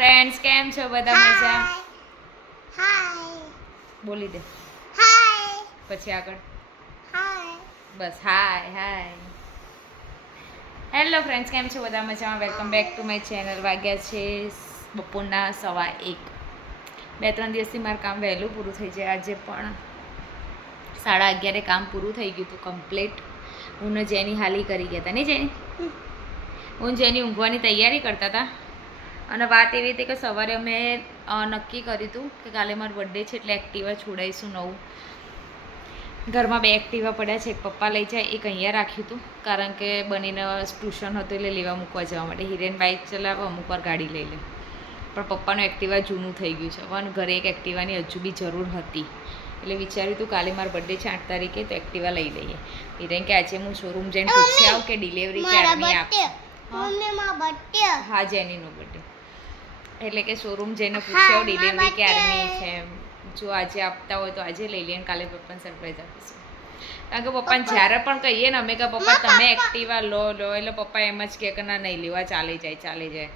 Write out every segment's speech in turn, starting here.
Friends, કેમ છો બધા? મજા? હાય બોલી દે હાય પછી આગળ. હાય બસ હાય હાય. હેલો ફ્રેન્ડ્સ, કેમ છો બધા? મજામાં? Welcome back to my channel. વાગ્યા છે બપોરના 1:15. 2-3 દિવસથી મારું કામ વહેલું પૂરું થઈ જાય. આજે પણ 11:30 કામ પૂરું થઈ ગયું હતું કમ્પ્લીટ. હું ને જેની હાલી કરી ગયા હતા, નહીં જેની? હું જેની ઊંઘવાની તૈયારી કરતા હતા. અને વાત એવી હતી કે સવારે અમે નક્કી કર્યું હતું કે કાલે મારો બર્થડે છે એટલે એક્ટિવા છોડાવીશું નવું. ઘરમાં 2 એક્ટિવા પડ્યા છે. એક પપ્પા લઈ જાય, એક અહીંયા રાખ્યું હતું કારણ કે બનીને ટ્યુશન હતું એટલે લેવા મૂકવા જવા માટે. હિરેન બાઇક ચલાવે, અમુક વાર ગાડી લઈ લે, પણ પપ્પાનું એક્ટિવા જૂનું થઈ ગયું છે. હવે ઘરે એક એક્ટિવાની હજુ બી જરૂર હતી એટલે વિચાર્યું હતું કાલે મારો બર્થડે છે 8 તારીખે તો એક્ટિવા લઈ લઈએ. હિરેન કે આજે હું શોરૂમ જઈને પૂછી આવું કે ડિલિવરી ક્યારની આપશે. હા, જેનીનો બર્થડે એટલે કે શોરૂમ જઈને પૂછ્યો ડિલિવરી ક્યારની છે. જો આજે આપતા હોય તો આજે લઈ લઈએ અને કાલે પપ્પાને સરપ્રાઈઝ આપીશું. કારણ કે પપ્પાને જ્યારે પણ કહીએ ને અમે કે પપ્પા તમે એક્ટિવા લો એટલે પપ્પા એમ જ કહે કે ના નહીં લેવા, ચાલી જાય.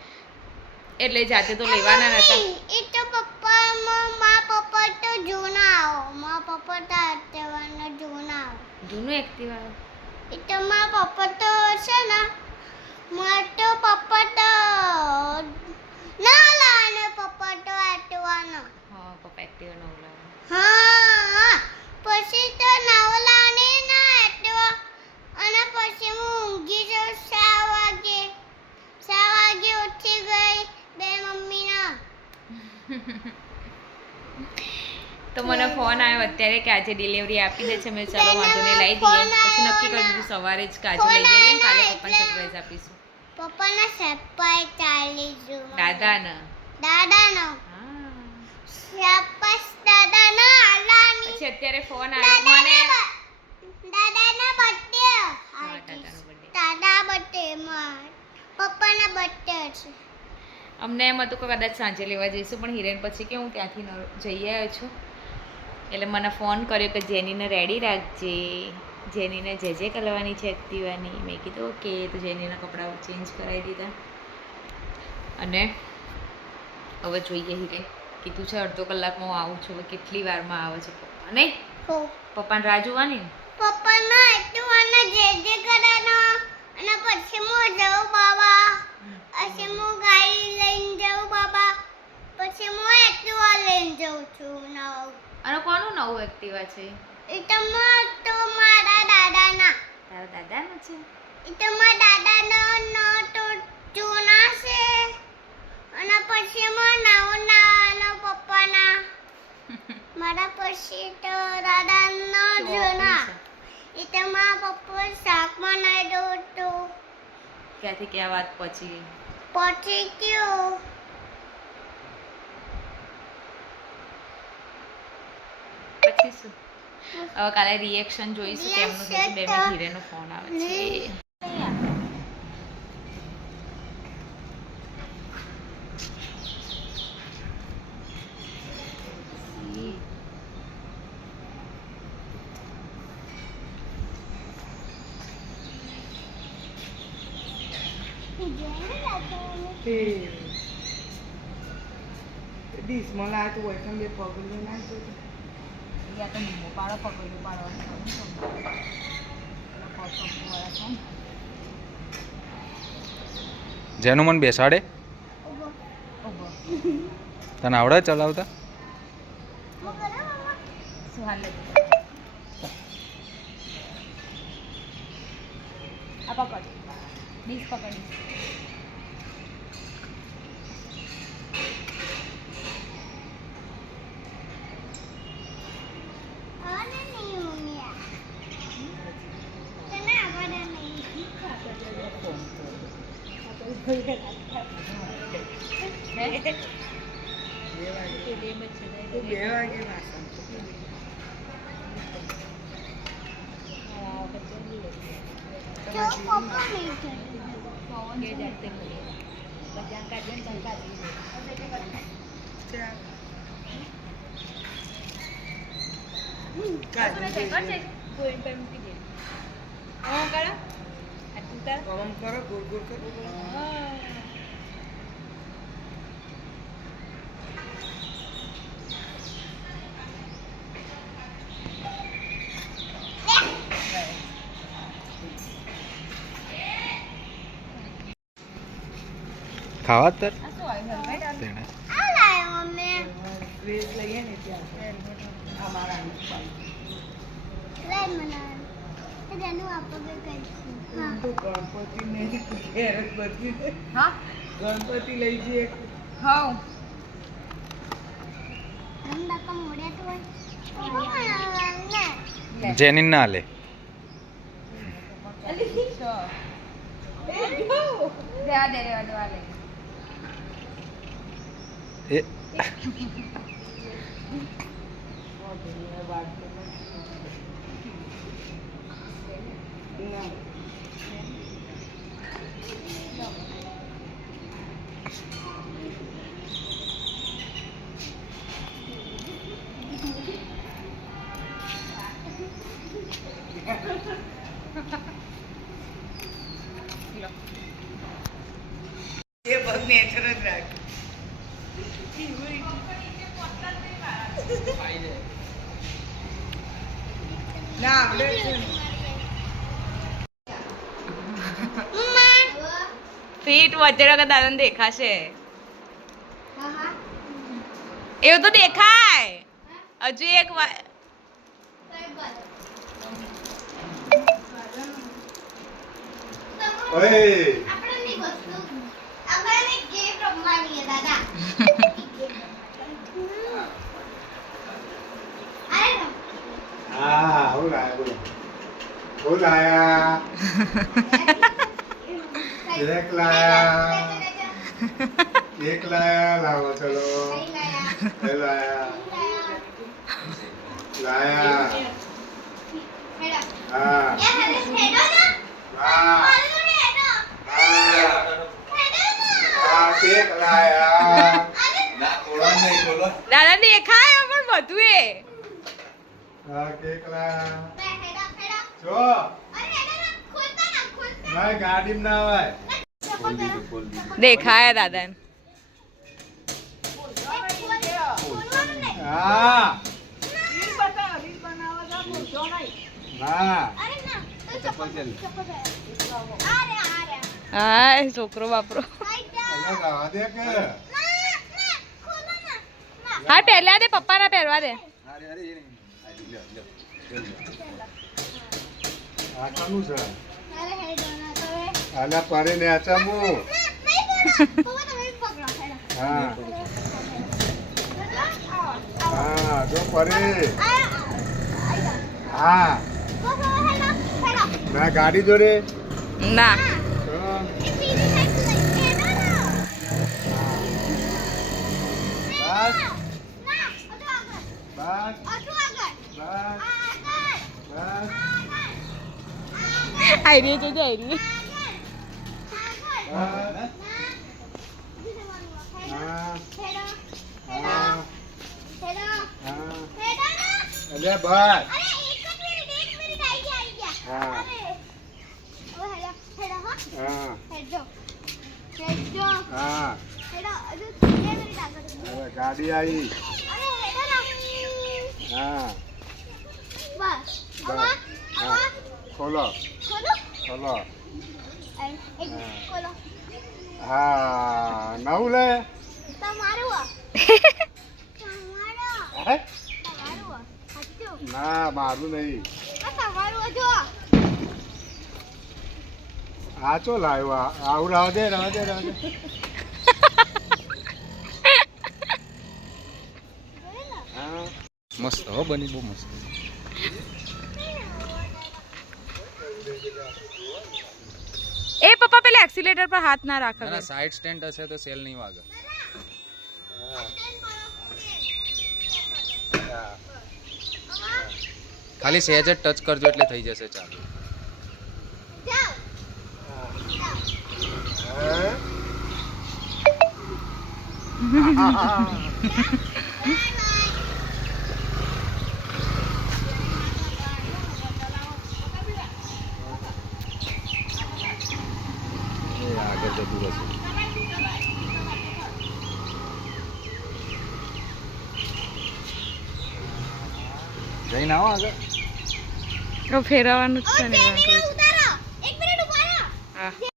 એટલે જાતે તો લેવાના નતા. એ તો પપ્પા તો જૂના જૂનું એક્ટિવા એ તો મારા પપ્પા તો છે ને પપ્પા તો ના લાને પપ્પા તો આટવાનો. હા, પપ્પા એક્ટિવા નવું લાવે. હા, પછી તો નવ લાને ના આટવા અને પછી હું ઊંઘી જાઉં 6 વાગે ઉઠી ગઈ બે મમ્મીના. તો મને ફોન આવ્યો અત્યારે કે આજે ડિલિવરી આપી દે છે. મેં ચાલો વાંધો નહીં લઈ દઈએ. પછી નક્કી કરી દીધું સવારે જ કે આજે લઈ જઈએ ને કાલે પપ્પાને સરપ્રાઈઝ આપીશું. પપ્પાના સેપાઈ ચાલી જો દાદાના હા. પછી અત્યારે ફોન આવ્યો મને. દાદાના બર્થડે હા, દાદાનો બર્થડે. દાદા બર્થડે પપ્પાના બર્થડે છે. અમને એમ હતું કે કદાચ સાંજે લેવા જઈશું, પણ હિરેન પછી કે હું ત્યાંથી જઈ આવ્યો છું એટલે મને ફોન કર્યો કે જેનીને રેડી રાખજે. જેનીને જે કરવાની છે એક્ટિવાની. મેં કીધું ઓકે. તો જેનીના કપડાં ચેન્જ કરાવી દીધા અને હવે જોઈએ. હિરેન કીધું છે અડધો કલાકમાં હું આવું છું. હવે કેટલી વારમાં આવે છે પપ્પા? નહીં, પપ્પાને રાહ જોવાની ને. પપ્પાના એક્ટિવાના જે કરાનો અને પછી હું જાઉં બાબા. પછી હું ગાડી લઈને જાઉં બાબા. પછી હું એક્ટિવા લઈને જાઉં છું નવ. અને કોનું નવું એક્ટિવા છે? એ તો મારા દાદાના. તારા દાદાનું છે? એ તો મારા દાદાના તો જૂના છે અને પછી નવો પપ્પાના. મારા પછી તો દાદાના જૂના. એ તો મારા પપ્પા શાક બનાવી દઉં તો ક્યાંથી ક્યાં વાત પહોંચી ગયું. પછી શું? હવે કાલે રિએક્શન જોઈશું કેમનું છે. 2 મિનિટ, હિરેનો ફોન આવે છે. ડીશમાં લાવતું હોય તો બે પગલું નાખજો. યા તો લીંબુ પાડો, પકડ્યું પાડવાનું. જેનું મન બેસાડે તને આવડે ચલાવતા? શું હાલ આ પકડ, ડીશ પકડી. બે વાગે વાસણ ગરમ કરો, ગોળ ગોળ કરો. ખાવા જ તાર આ શું આવ્યું હેલ્મેટ તેને આ લાયો મમ્મી ડ્રેસ લઈએ ને ત્યાં અમારા લાઈ મને તેનું આપો કે કઈ હા તો ગણપતિ ને ઘેર જ બધી હા ગણપતિ લઈ જઈએ હા રંડા કો મોડે તો હોય જેની ના લે રેવા દે રેવા લે એ એ પગ નેચર જ રાખ ના આપણે છે ને. ફીટ વચ્ચે કે દાદાને દેખાશે હા હા એવું તો દેખાય હજુ એક વાર આપણે ની વસ્તુ આપણે ગેમ રમવાની છે દાદા અરે રમ હા હું લાયા બોલો હું લાયા એક લાયા એક લાયા લાવો ચલો બે લાયા લાયા હા હા હા કેક લાયા દાદા દેખાય પણ બધું એ હા કેક લાયા જો ના ગાડીમાં ના આવે દેખાય દાદાને હા ના હા છોકરો બાપરો અલ્યા ગાવા દે કે હા પહેરવા દે પપ્પાના પહેરવા દે આ કાનું છે આલા પારે ને આચામુ હા હા જો પરે હા ના ગાડી જોડે ના હા. બસ બસ બસ આઈરી છે આઈરી બસ હા હા હા અલ્યા બસ હા હા હવે ગાડી આવી હા બસ હા ખોલો ખોલો હા નવું લે હે? ના મારું નહીં આ ચો લાવ્યો આવું રાવ દે રાવ દે રાવ દે હા મસ્ત હો બની બહુ મસ્ત એ પપ્પા પેલે એક્સિલેટર પર હાથ ના રાખે ના સાઈડ સ્ટેન્ડ હશે તો સેલ નહીં વાગે ખાલી સહેજ જ ટચ કરજો એટલે થઈ જશે ચાલુ એ આગળ જતું રહેશે જઈને આવો આગળ તો ફેરવવાનું જ છે ને એક મિનિટ ઉભા રહો હા